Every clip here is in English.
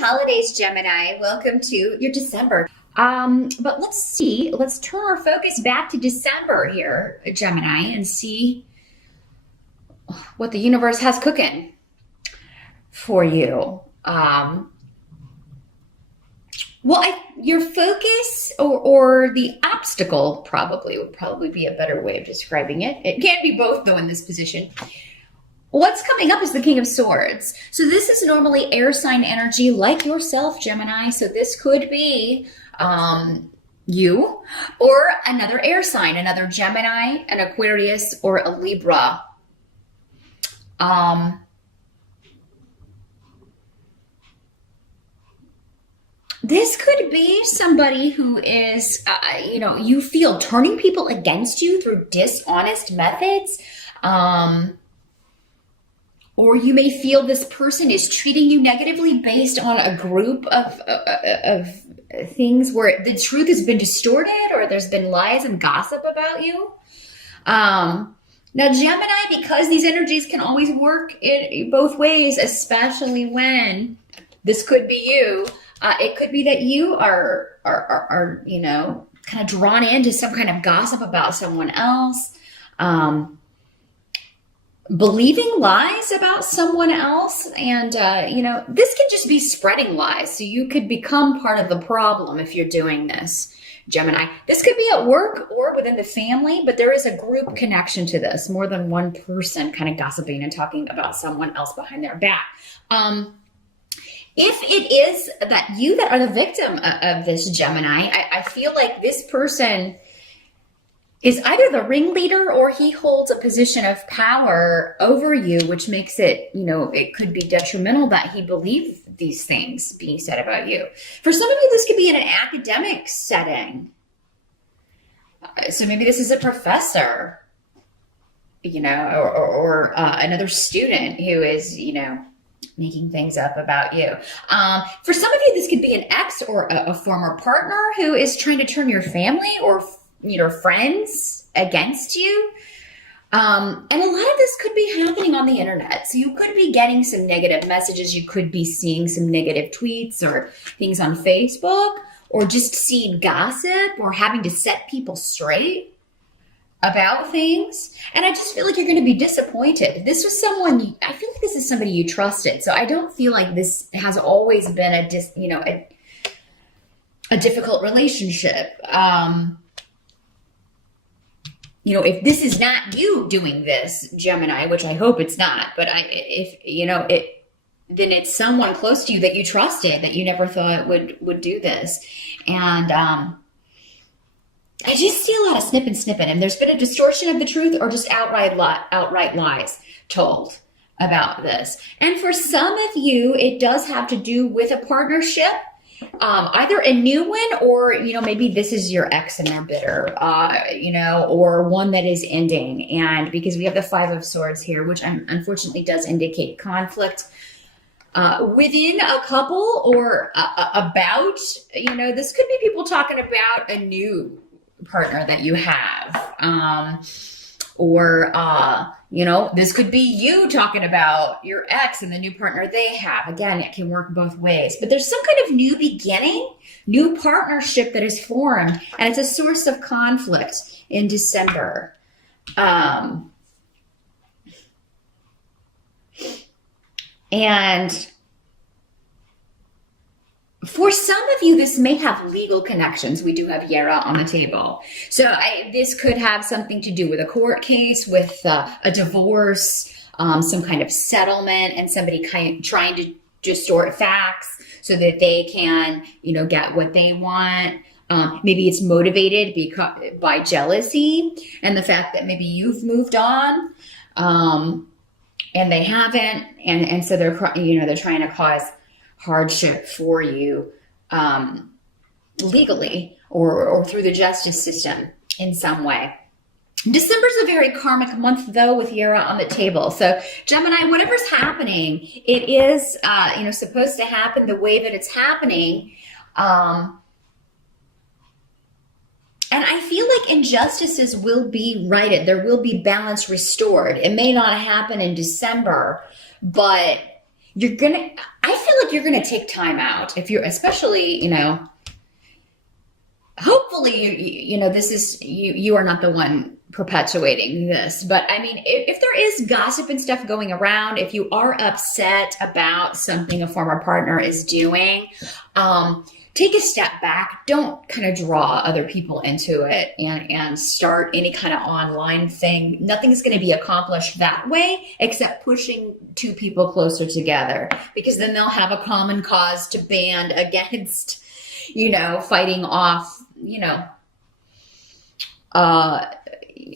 holidays, Gemini. Welcome to your December. But let's see. Let's turn our focus back to December here, Gemini, and see what the universe has cooking for you. Your focus or the obstacle would probably be a better way of describing it. It can't be both, though, in this position. What's coming up is the King of Swords. So this is normally air sign energy like yourself, Gemini. So this could be you or another air sign, another Gemini, an Aquarius, or a Libra. This could be somebody who is, you feel turning people against you through dishonest methods. Or you may feel this person is treating you negatively based on a group of things where the truth has been distorted or there's been lies and gossip about you. Now, Gemini, because these energies can always work in both ways, especially when this could be you. It could be that you are kind of drawn into some kind of gossip about someone else. Believing lies about someone else. And, this can just be spreading lies. So you could become part of the problem if you're doing this, Gemini. This could be at work or within the family, but there is a group connection to this. More than one person kind of gossiping and talking about someone else behind their back. If it is that you that are the victim of this, Gemini, I feel like this person is either the ringleader or he holds a position of power over you, which makes it, it could be detrimental that he believes these things being said about you. For some of you, this could be in an academic setting. So maybe this is a professor, or another student who is, making things up about you. For some of you, this could be an ex or a former partner who is trying to turn your family or friends against you. And a lot of this could be happening on the internet. So you could be getting some negative messages. You could be seeing some negative tweets or things on Facebook, or just seeing gossip or having to set people straight about things. And I just feel like you're going to be disappointed. This was someone, I feel like this is somebody you trusted. So I don't feel like this has always been a difficult relationship. If this is not you doing this, Gemini, which I hope it's not, but then it's someone close to you that you trusted that you never thought would do this. And I just see a lot of snipping, and there's been a distortion of the truth or just outright lies told about this. And for some of you, it does have to do with a partnership. Either a new one or, maybe this is your ex and they're bitter, or one that is ending. And because we have the Five of Swords here, which unfortunately does indicate conflict within a couple or about, this could be people talking about a new partner that you have. This could be you talking about your ex and the new partner they have. Again, it can work both ways. But there's some kind of new beginning, new partnership that is formed, and it's a source of conflict in December. And for some of you, this may have legal connections. We do have Yera on the table. So this could have something to do with a court case, with a divorce, some kind of settlement, and somebody trying to distort facts so that they can, get what they want. Maybe it's motivated by jealousy and the fact that maybe you've moved on and they haven't. And so they're trying to cause hardship for you legally or through the justice system in some way. December's a very karmic month, though, with Yera on the table. So Gemini, whatever's happening, it is supposed to happen the way that it's happening. And I feel like injustices will be righted. There will be balance restored. It may not happen in December, but I feel like you're gonna take time out if you're, especially, hopefully this is you are not the one perpetuating this, but I mean, if there is gossip and stuff going around, if you are upset about something a former partner is doing, take a step back. Don't kind of draw other people into it and start any kind of online thing. Nothing's going to be accomplished that way except pushing two people closer together, because then they'll have a common cause to band against, fighting off,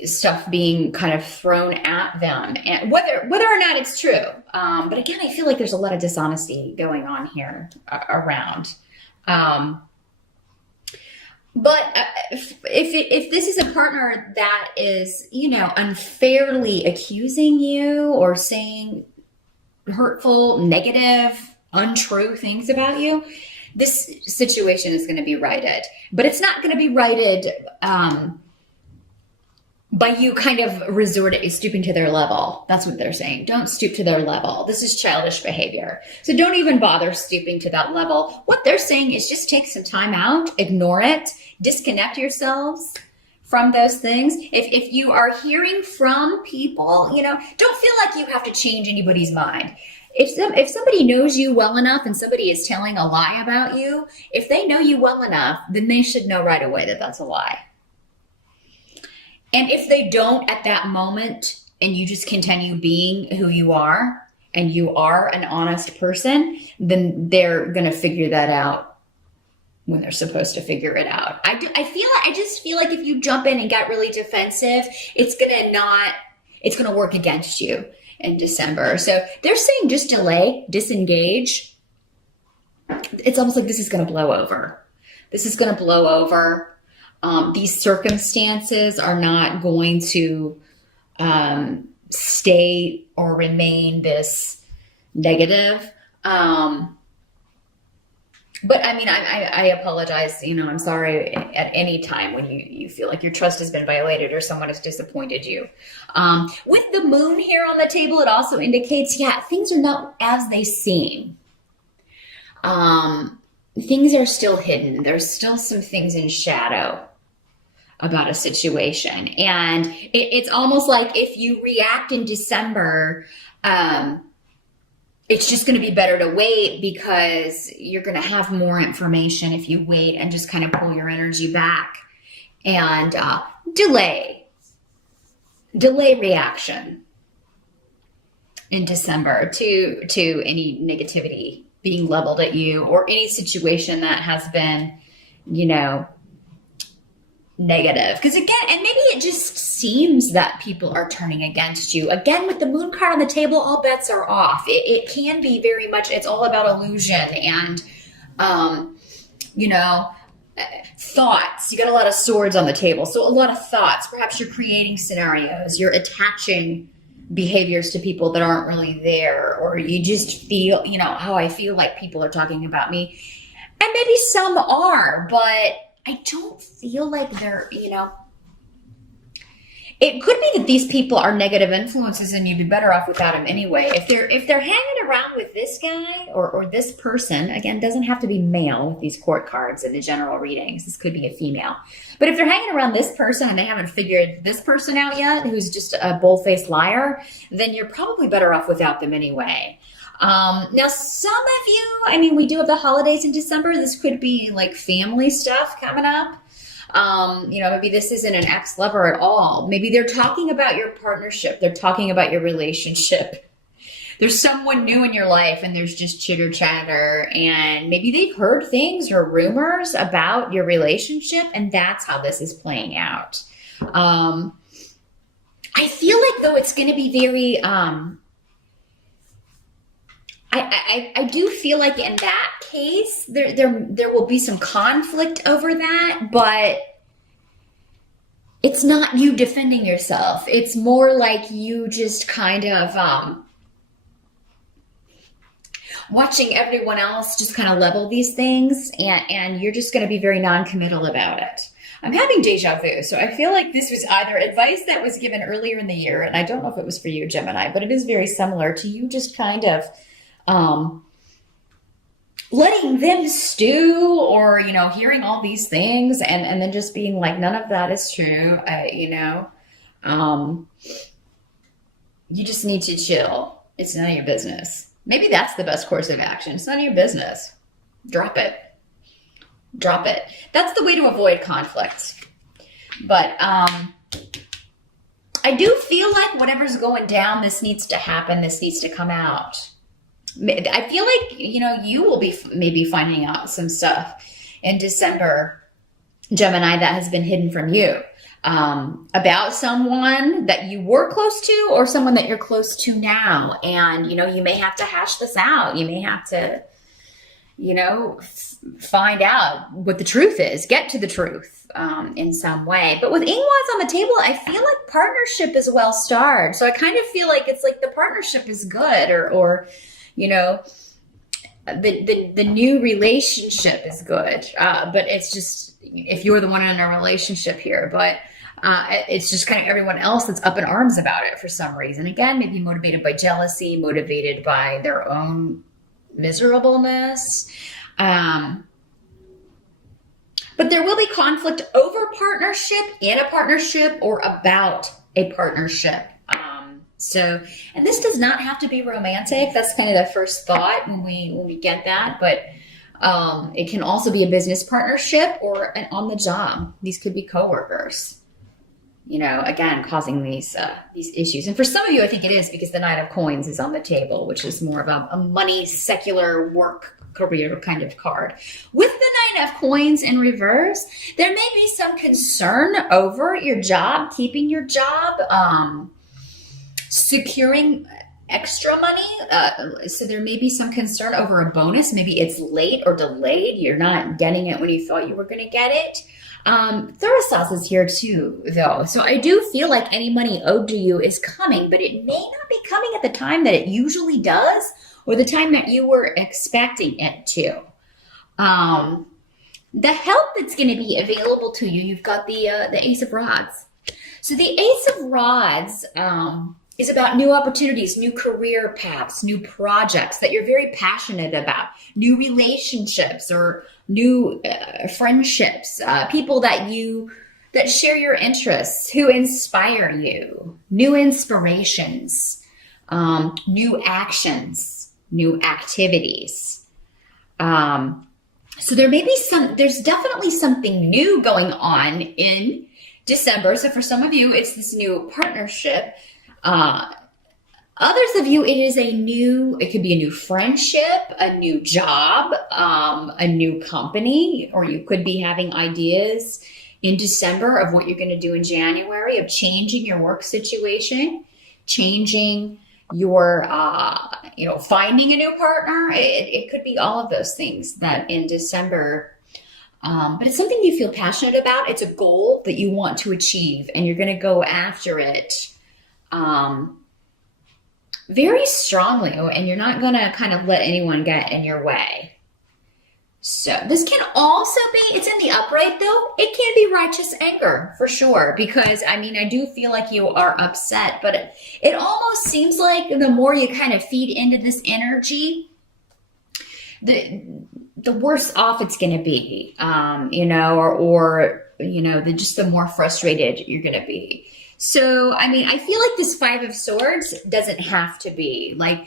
stuff being kind of thrown at them, and whether or not it's true. But again, I feel like there's a lot of dishonesty going on here around. But if this is a partner that is, unfairly accusing you or saying hurtful, negative, untrue things about you, this situation is going to be righted. But it's not going to be righted by you kind of stooping to their level. That's what they're saying. Don't stoop to their level. This is childish behavior. So don't even bother stooping to that level. What they're saying is just take some time out, ignore it, disconnect yourselves from those things. If you are hearing from people, don't feel like you have to change anybody's mind. If somebody knows you well enough and somebody is telling a lie about you, if they know you well enough, then they should know right away that that's a lie. And if they don't at that moment, and you just continue being who you are, and you are an honest person, then they're going to figure that out when they're supposed to figure it out. I just feel like if you jump in and get really defensive, it's going to work against you in December. So they're saying just delay, disengage. It's almost like this is going to blow over. This is going to blow over. These circumstances are not going to stay or remain this negative. But I mean, I apologize. I'm sorry at any time when you feel like your trust has been violated or someone has disappointed you. With the moon here on the table, it also indicates, things are not as they seem. Things are still hidden. There's still some things in shadow about a situation. And it's almost like if you react in December, it's just going to be better to wait, because you're going to have more information if you wait and just kind of pull your energy back and delay reaction in December to any negativity being leveled at you or any situation that has been, negative. Because again, and maybe it just seems that people are turning against you. Again, with the moon card on the table, all bets are off. It can be very much, it's all about illusion and, thoughts. You got a lot of swords on the table. So a lot of thoughts. Perhaps you're creating scenarios. You're attaching behaviors to people that aren't really there, or you just feel, how I feel like people are talking about me. And maybe some are, but I don't feel like they're, it could be that these people are negative influences and you'd be better off without them anyway. If they're hanging around with this guy or this person, again, doesn't have to be male with these court cards in the general readings. This could be a female. But if they're hanging around this person and they haven't figured this person out yet, who's just a bull-faced liar, then you're probably better off without them anyway. Now, some of you, we do have the holidays in December. This could be like family stuff coming up. Maybe this isn't an ex-lover at all. Maybe they're talking about your partnership. They're talking about your relationship. There's someone new in your life and there's just chitter chatter, and maybe they've heard things or rumors about your relationship, and that's how this is playing out. I feel like though it's going to be very, I do feel like in that case, there will be some conflict over that, but it's not you defending yourself. It's more like you just kind of watching everyone else just kind of level these things, and you're just going to be very non-committal about it. I'm having deja vu, so I feel like this was either advice that was given earlier in the year, and I don't know if it was for you, Gemini, but it is very similar to you just kind of letting them stew, or, hearing all these things and then just being like, none of that is true. You just need to chill. It's none of your business. Maybe that's the best course of action. It's none of your business. Drop it. Drop it. That's the way to avoid conflict. But I do feel like whatever's going down, this needs to happen. This needs to come out. I feel like, you will be maybe finding out some stuff in December, Gemini, that has been hidden from you, about someone that you were close to or someone that you're close to now. And, you may have to hash this out. You may have to, find out what the truth is, get to the truth in some way. But with Ingwans on the table, I feel like partnership is well starred. So I kind of feel like it's like the partnership is good, or the new relationship is good. But it's just, if you're the one in a relationship here, but it's just kind of everyone else that's up in arms about it for some reason. Again, maybe motivated by jealousy, motivated by their own miserableness. But there will be conflict over partnership, in a partnership, or about a partnership. And this does not have to be romantic. That's kind of the first thought when we get that. But it can also be a business partnership or an on the job. These could be coworkers. Again, causing these issues. And for some of you, I think it is, because the Nine of Coins is on the table, which is more of a money, secular, work, career kind of card. With the Nine of Coins in reverse, there may be some concern over your job, keeping your job, securing extra money. So there may be some concern over a bonus. Maybe it's late or delayed. You're not getting it when you thought you were going to get it. Thurisaz is here too, though. So I do feel like any money owed to you is coming, but it may not be coming at the time that it usually does, or the time that you were expecting it to. The help that's going to be available to you, you've got the Ace of Rods. So the Ace of Rods is about new opportunities, new career paths, new projects that you're very passionate about, new relationships or new friendships, people that share your interests, who inspire you, new inspirations, new actions, new activities. So there's definitely something new going on in December. So for some of you, it's this new partnership. Others of you, it could be a new friendship, a new job, a new company, or you could be having ideas in December of what you're going to do in January, of changing your work situation, changing your, finding a new partner. It could be all of those things that in December, but it's something you feel passionate about. It's a goal that you want to achieve, and you're going to go after it very strongly, and you're not going to kind of let anyone get in your way. So this can also be, it's in the upright though, it can be righteous anger for sure, because I do feel like you are upset, but it almost seems like the more you kind of feed into this energy, the worse off it's going to be, just the more frustrated you're going to be. So, I feel like this Five of Swords doesn't have to be like,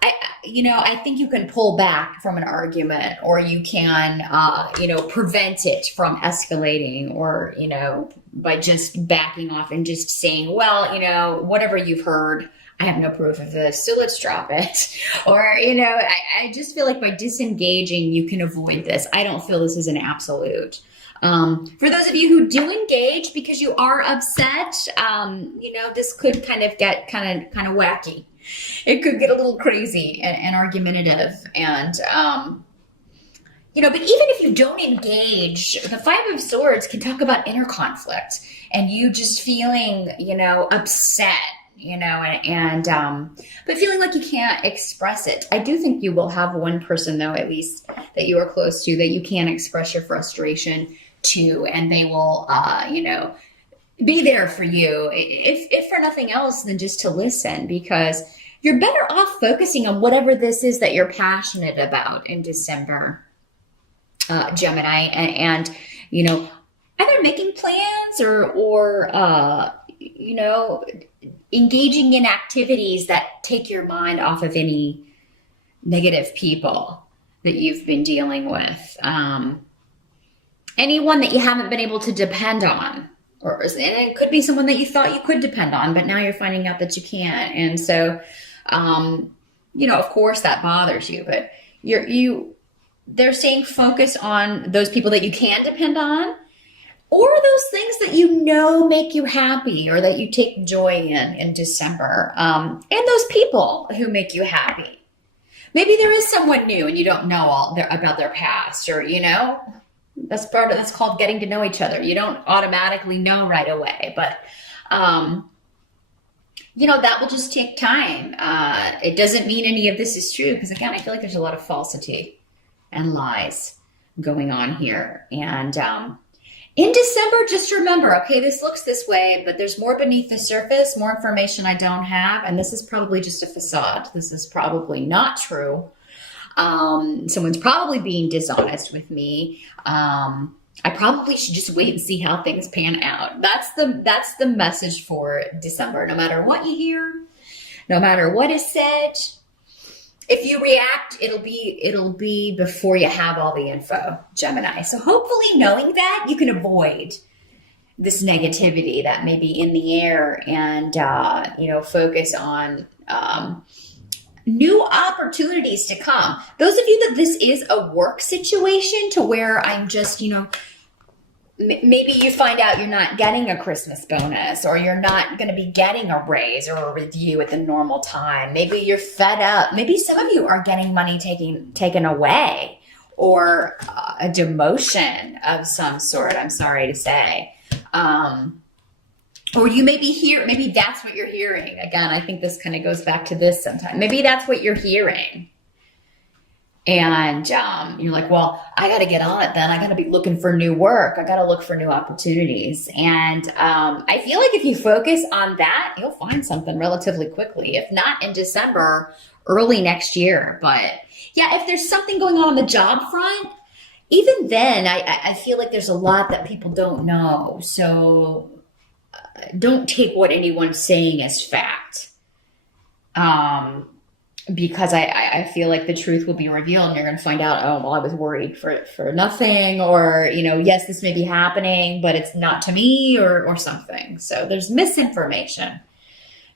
I think you can pull back from an argument, or you can, prevent it from escalating, or, by just backing off and just saying, well, whatever you've heard, I have no proof of this, so let's drop it. Or, I just feel like by disengaging, you can avoid this. I don't feel this is an absolute. For those of you who do engage because you are upset, this could kind of get kind of wacky. It could get a little crazy and argumentative. And, but even if you don't engage, the Five of Swords can talk about inner conflict and you just feeling, upset, but feeling like you can't express it. I do think you will have one person, though, at least that you are close to, that you can express your frustration to, and they will, be there for you, if for nothing else than just to listen, because you're better off focusing on whatever this is that you're passionate about in December, Gemini, and either making plans or engaging in activities that take your mind off of any negative people that you've been dealing with. Anyone that you haven't been able to depend on, and it could be someone that you thought you could depend on, but now you're finding out that you can't. And so, of course that bothers you, but they're saying focus on those people that you can depend on, or those things that make you happy or that you take joy in December, and those people who make you happy. Maybe there is someone new and you don't know about their past, or that's called getting to know each other. You don't automatically know right away, but that will just take time. It doesn't mean any of this is true, because again, I feel like there's a lot of falsity and lies going on here. And in December, just remember, okay, this looks this way, but there's more beneath the surface, more information I don't have, and this is probably just a facade. This is probably not true. Someone's probably being dishonest with me. I probably should just wait and see how things pan out. That's the message for December. No matter what you hear, no matter what is said, if you react, it'll be before you have all the info, Gemini. So hopefully, knowing that, you can avoid this negativity that may be in the air, and focus on new opportunities to come. Those of you that this is a work situation to where I'm just, maybe you find out you're not getting a Christmas bonus, or you're not going to be getting a raise or a review at the normal time. Maybe you're fed up. Maybe some of you are getting money taken away, or a demotion of some sort, I'm sorry to say. Or you may be maybe that's what you're hearing. Again, I think this kind of goes back to this sometime. Maybe that's what you're hearing. And you're like, well, I got to get on it then. I got to be looking for new work. I got to look for new opportunities. And I feel like if you focus on that, you'll find something relatively quickly. If not in December, early next year. But yeah, if there's something going on the job front, even then, I feel like there's a lot that people don't know. So don't take what anyone's saying as fact. Because I feel like the truth will be revealed, and you're going to find out, oh, well, I was worried for nothing, or, yes, this may be happening, but it's not to me, or something. So there's misinformation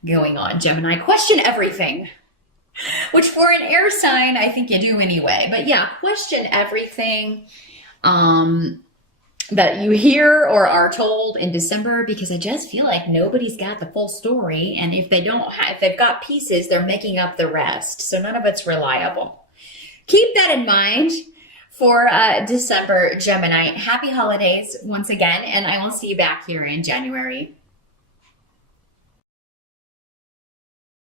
going on, Gemini. Question everything, which for an air sign, I think you do anyway. But yeah, question everything that you hear or are told in December, because I just feel like nobody's got the full story. And if they've got pieces, they're making up the rest. So none of it's reliable. Keep that in mind for December, Gemini. Happy holidays once again. And I will see you back here in January.